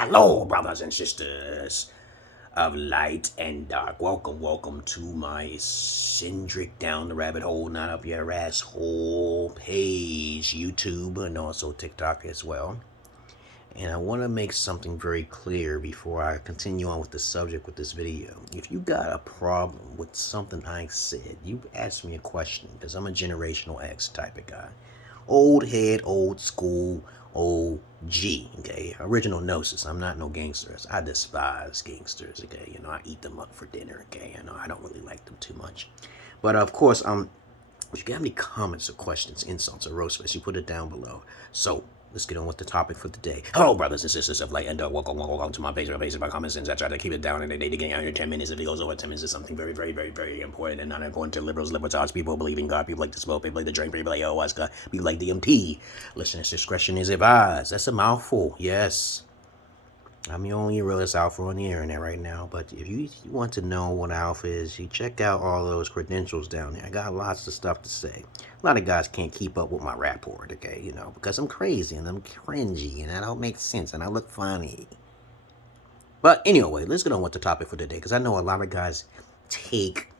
Hello, brothers and sisters of light and dark. Welcome to my eccentric down the rabbit hole, not up your asshole page, YouTube, and also TikTok as well. And I want to make something very clear before I continue on with the subject with this video. If you got a problem with something I said, you ask me a question, because I'm a generational X type of guy. Old head, old school, OG, okay? Original gnosis. I'm not no gangsters. I despise gangsters, okay? I eat them up for dinner, okay? I don't really like them too much. But of course, if you have any comments or questions, insults, or roast face, you put it down below. So, let's get on with the topic for today. Hello, brothers and sisters of light and dark. Welcome to my page. My comments, and I try to keep it down in a day to get under 10 minutes. If it goes over 10 minutes, it's something very, very, very, very important and not important to liberals, libertarians, people who believe in God, people like to smoke, people like to drink, people like ayahuasca, people like DMT. Listener's discretion is advised. That's a mouthful, yes. I'm the only realist alpha on the internet right now, but if you want to know what alpha is, you check out all those credentials down there. I got lots of stuff to say. A lot of guys can't keep up with my rapport, okay, because I'm crazy and I'm cringy and I don't make sense and I look funny. But anyway, let's get on with the topic for today, because I know a lot of guys take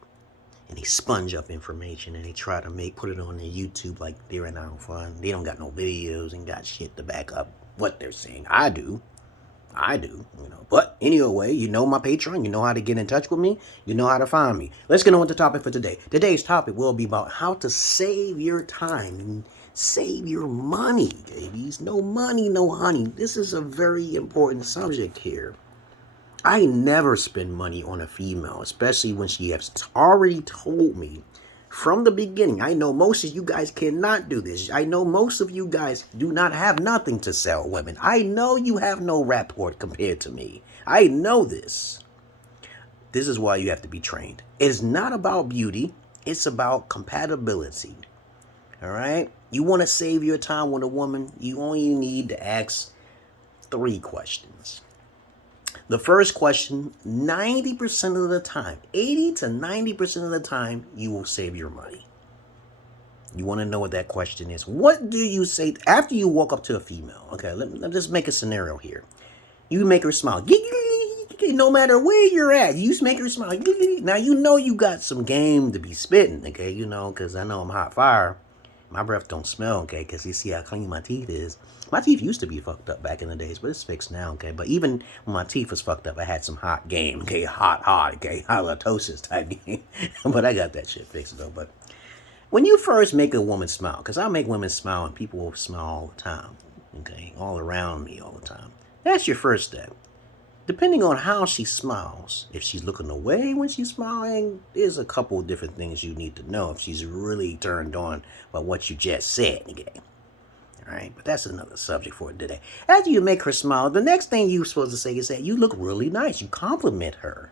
and they sponge up information and they try to put it on their YouTube like they're an alpha, and they don't got no videos and got shit to back up what they're saying. I do, but anyway, you know my Patreon, you know how to get in touch with me, you know how to find me. Let's get on with the topic for today. Today's topic will be about how to save your time and save your money, babies. No money, no honey. This is a very important subject here. I never spend money on a female, especially when she has already told me from the beginning. I know most of you guys cannot do this. I know most of you guys do not have nothing to sell women. I know you have no rapport compared to me. I know this. This is why you have to be trained. It's not about beauty. It's about compatibility. All right? You want to save your time with a woman, you only need to ask 3 questions. The first question, 90% of the time, 80 to 90% of the time, you will save your money. You want to know what that question is? What do you say after you walk up to a female? Okay, let me just make a scenario here. You make her smile. No matter where you're at, you just make her smile. Now, you got some game to be spitting, okay? Because I know I'm hot fire. My breath don't smell, okay? Because you see how clean my teeth is. My teeth used to be fucked up back in the days, but it's fixed now, okay? But even when my teeth was fucked up, I had some hot game, okay? Hot, okay? Halitosis type game. But I got that shit fixed, though. But when you first make a woman smile, because I make women smile and people will smile all the time, okay? All around me all the time. That's your first step. Depending on how she smiles, if she's looking away when she's smiling, there's a couple of different things you need to know if she's really turned on by what you just said, okay? All right, but that's another subject for today. After you make her smile, the next thing you're supposed to say is that you look really nice. You compliment her,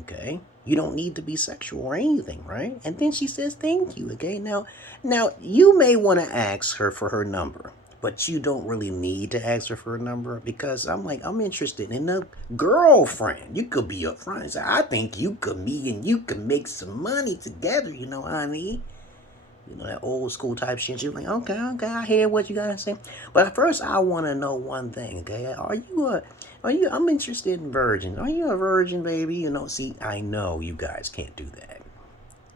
okay? You don't need to be sexual or anything, right? And then she says thank you, okay? Now you may want to ask her for her number, but you don't really need to ask her for a number, because I'm interested in a girlfriend. You could be a friend. So I think you could meet and you could make some money together, honey. That old school type shit. You're like, okay, I hear what you gotta say. But first, I want to know one thing, okay? I'm interested in virgins. Are you a virgin, baby? See, I know you guys can't do that.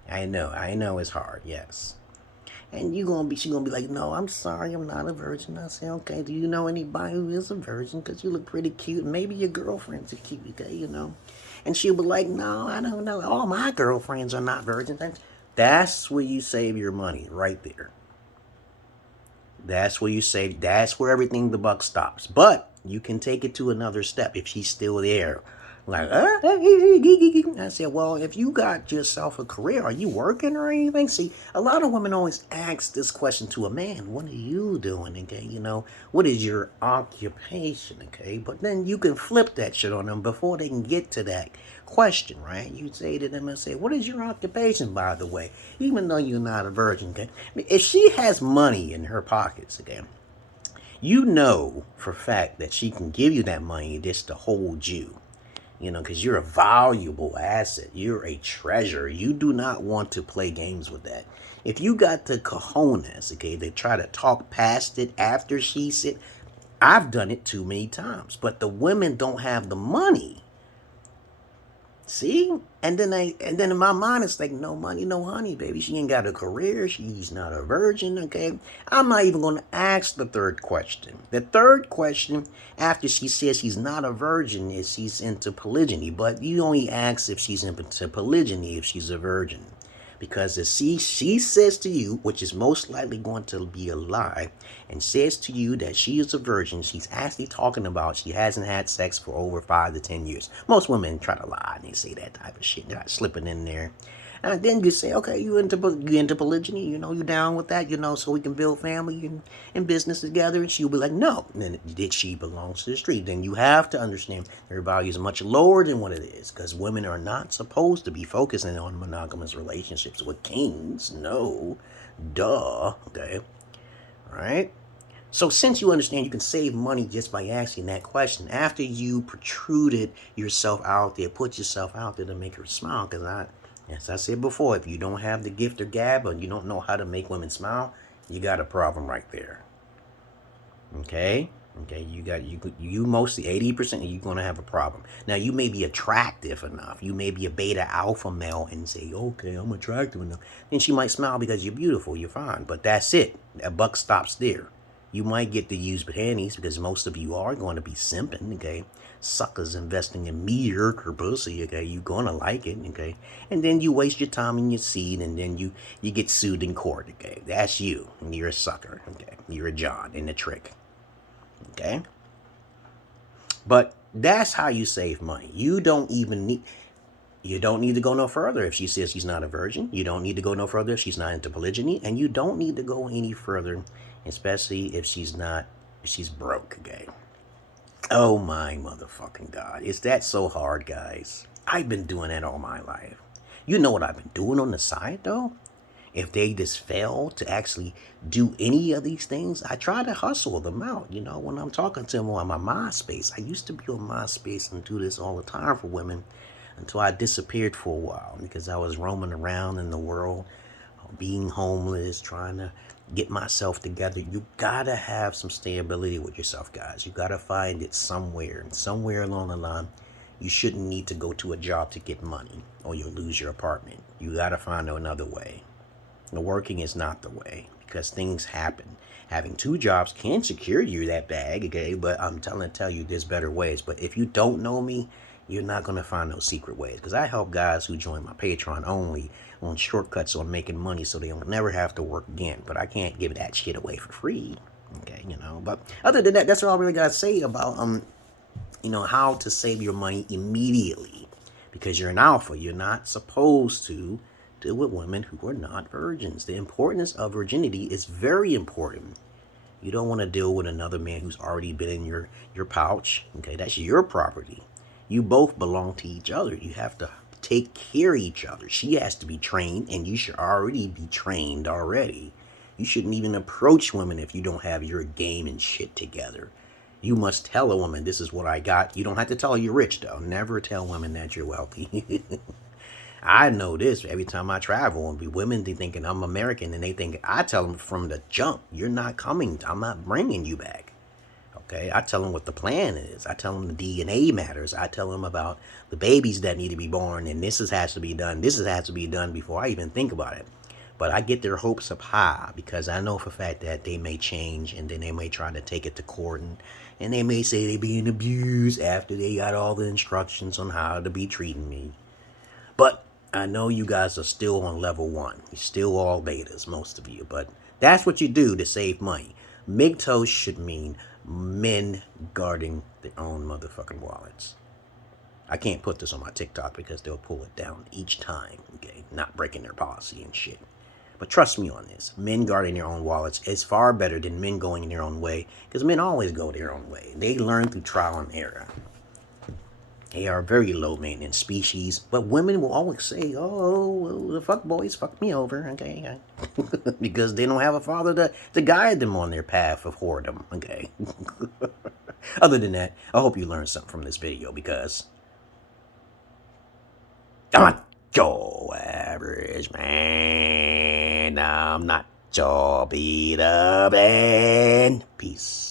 I know it's hard, yes. And she's gonna be like, no, I'm sorry, I'm not a virgin. I say, okay, do you know anybody who is a virgin? Because you look pretty cute. Maybe your girlfriends are cute, okay, And she'll be like, no, I don't know. All my girlfriends are not virgins. That's where you save your money, right there. That's where you save. That's where everything, the buck stops. But you can take it to another step if she's still there. Like, I said, well, if you got yourself a career, are you working or anything? See, a lot of women always ask this question to a man. What are you doing, okay? What is your occupation, okay? But then you can flip that shit on them before they can get to that question, right? You say to them and say, what is your occupation, by the way? Even though you're not a virgin, okay? If she has money in her pockets, okay, you know for a fact that she can give you that money just to hold you. You know, because you're a valuable asset. You're a treasure. You do not want to play games with that. If you got the cojones, okay, they try to talk past it after she said, I've done it too many times, but the women don't have the money. See? And then in my mind it's like, no money, no honey, baby. She ain't got a career. She's not a virgin, okay? I'm not even going to ask the third question. The third question, after she says she's not a virgin, is she's into polygyny. But you only ask if she's into polygyny if she's a virgin. Because if she says to you, which is most likely going to be a lie, and says to you that she is a virgin, she's actually talking about she hasn't had sex for over 5 to 10 years. Most women try to lie and they say that type of shit. They're not slipping in there. And then you say, okay, you into polygyny, you know, you down with that, you know, so we can build family and business together. And she'll be like, no. And then did she belongs to the street? Then you have to understand their value is much lower than what it is, because women are not supposed to be focusing on monogamous relationships with kings. No. Duh. Okay. All right. So since you understand you can save money just by asking that question, after you protruded yourself out there, put yourself out there to make her smile, because as I said before, if you don't have the gift of gab or you don't know how to make women smile, you got a problem right there. Okay? Okay, you mostly 80% you're gonna have a problem. Now you may be attractive enough. You may be a beta alpha male and say, okay, I'm attractive enough. Then she might smile because you're beautiful, you're fine. But that's it. That buck stops there. You might get the used panties because most of you are going to be simping, okay? Suckers investing in mediocre pussy, okay? You're going to like it, okay? And then you waste your time in your seed, and then you get sued in court, okay? That's you. And you're a sucker, okay? You're a John in the trick, okay? But that's how you save money. You don't need to go no further if she says she's not a virgin. You don't need to go no further if she's not into polygyny. And you don't need to go any further, especially if she's broke, okay? Oh my motherfucking God. Is that so hard, guys? I've been doing that all my life. You know what I've been doing on the side, though? If they just fail to actually do any of these things, I try to hustle them out. You know, when I'm talking to them on my MySpace, I used to be on MySpace and do this all the time for women until I disappeared for a while because I was roaming around in the world, being homeless, trying to get myself together. You gotta have some stability with yourself, guys. You gotta find it somewhere. And somewhere along the line, you shouldn't need to go to a job to get money or you'll lose your apartment. You gotta find another way. The working is not the way because things happen. Having 2 jobs can secure you that bag, okay? But I'm tell you there's better ways. But if you don't know me, you're not going to find those secret ways. Because I help guys who join my Patreon only on shortcuts on making money so they'll never have to work again. But I can't give that shit away for free. Okay, you know. But other than that, that's all I really got to say about, you know, how to save your money immediately. Because you're an alpha. You're not supposed to deal with women who are not virgins. The importance of virginity is very important. You don't want to deal with another man who's already been in your pouch. Okay, that's your property. You both belong to each other. You have to take care of each other. She has to be trained, and you should already be trained already. You shouldn't even approach women if you don't have your game and shit together. You must tell a woman, this is what I got. You don't have to tell her you're rich, though. Never tell women that you're wealthy. I know this every time I travel, and be women, they thinking I'm American, and they think I tell them from the jump, you're not coming. I'm not bringing you back. Okay, I tell them what the plan is. I tell them the DNA matters. I tell them about the babies that need to be born, and this has to be done. This has to be done before I even think about it. But I get their hopes up high because I know for a fact that they may change, and then they may try to take it to court, and they may say they're being abused after they got all the instructions on how to be treating me. But I know you guys are still on level 1. You're still all betas, most of you. But that's what you do to save money. MGTOW should mean men guarding their own motherfucking wallets. I can't put this on my TikTok because they'll pull it down each time, okay? Not breaking their policy and shit. But trust me on this. Men guarding their own wallets is far better than men going their own way, because men always go their own way. They learn through trial and error. They are a very low maintenance species, but women will always say, oh, well, the fuck boys fucked me over, okay? Because they don't have a father to guide them on their path of whoredom, okay? Other than that, I hope you learned something from this video, because I'm not your average man. I'm not your Peter Pan. Peace.